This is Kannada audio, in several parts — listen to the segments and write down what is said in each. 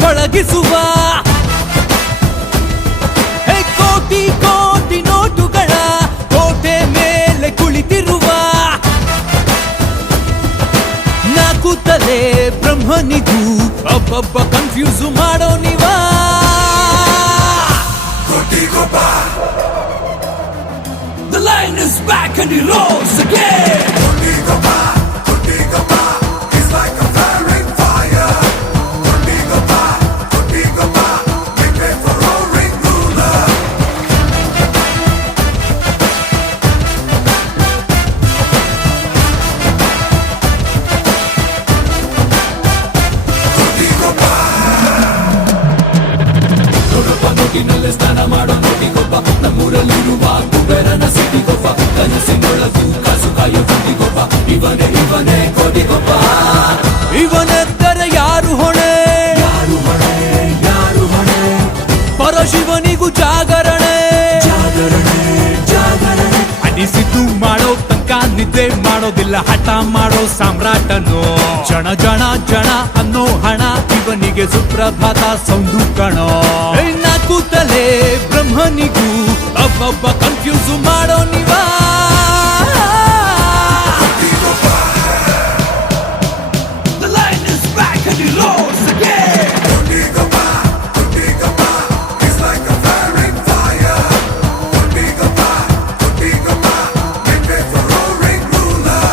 ಪಳಗಿಸುವ ಕೋಟಿ ಕೋಟಿ ನೋಟುಗಳ ಕೋಟೆ ಮೇಲೆ ಕುಳಿತಿರುವ ನಾಲ್ಕು ತಲೆ ಬ್ರಹ್ಮನಿಗೂ ಅಬ್ಬಬ್ಬ ಕನ್ಫ್ಯೂಸ್ ಮಾಡೋ ನೀವ The lion is back and he roars again. He's like a flaring fire. Make way for roaring ruler. ನೋಟಿನಲ್ಲೇ ಸ್ನಾನ ಮಾಡೋ ನೋಟಿಗೊಬ್ಬ ನಮ್ಮೂರಲ್ಲಿರುವ ಕುಬೇರನ ಸಿಟಿಗೊಬ್ಬ ಕನಸಿನೊಳಗೂ ಕಾಸು ಕಾಯೋ ಕುಟಿಗೊಬ್ಬ ಇವನೇ ಕೋಟಿಗೊಬ್ಬ ಇವನೆದ್ದರೆ ಯಾರು ಹೊಣೆ ಪರಶಿವನಿಗೂ ಜಾಗರಣೆ ಅನಿಸಿದ್ದು ಮಾಡೋ ತನಕ ನಿದ್ದೆ ಮಾಡೋದಿಲ್ಲ ಹಠ ಮಾಡೋ ಸಾಮ್ರಾಟನು ಜಣ ಅನ್ನೋ ಹಣ ಇವನಿಗೆ ಸುಪ್ರಭಾತ ಸೌಂಡು ಕಣೋ ನಾಲ್ಕು ತಲೆ ಬ್ರಹ್ಮನಿಗೂ ಅಬ್ಬಬ್ಬ ಕನ್ಫ್ಯೂಸ್ ಮಾಡೋ ನೀವ The lion is back and he roars again. He's like a flaring fire. Make way for roaring ruler.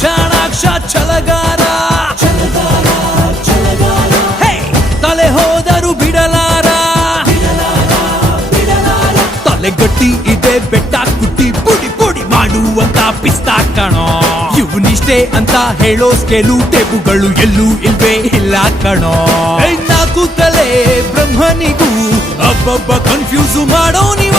ಚಾಣಾಕ್ಷ ಛಲಗಾರ ತಲೆ ಹೋದರು ಬಿಡಲಾರ ತಲೆ ಗಟ್ಟಿ ಇದೆ ಬೆಟ್ಟ ಕುಟ್ಟಿ ಪುಡಿ ಪುಡಿ ಮಾಡುವಂತ ಪಿಸ್ತಾ ಕಣೋ ಇವನಿಷ್ಟೇ ಅಂತ ಹೇಳೋ ಸ್ಕೇಲು ಟೇಬುಗಳು ಎಲ್ಲೂ ಇಲ್ವೇ ಇಲ್ಲ ಕಣೋ ನಾಲ್ಕು ತಲೆ ಬ್ರಹ್ಮನಿಗೂ ಅಬ್ಬಬ್ಬ ಕನ್ಫ್ಯೂಸ್ ಮಾಡೋ ನೀವ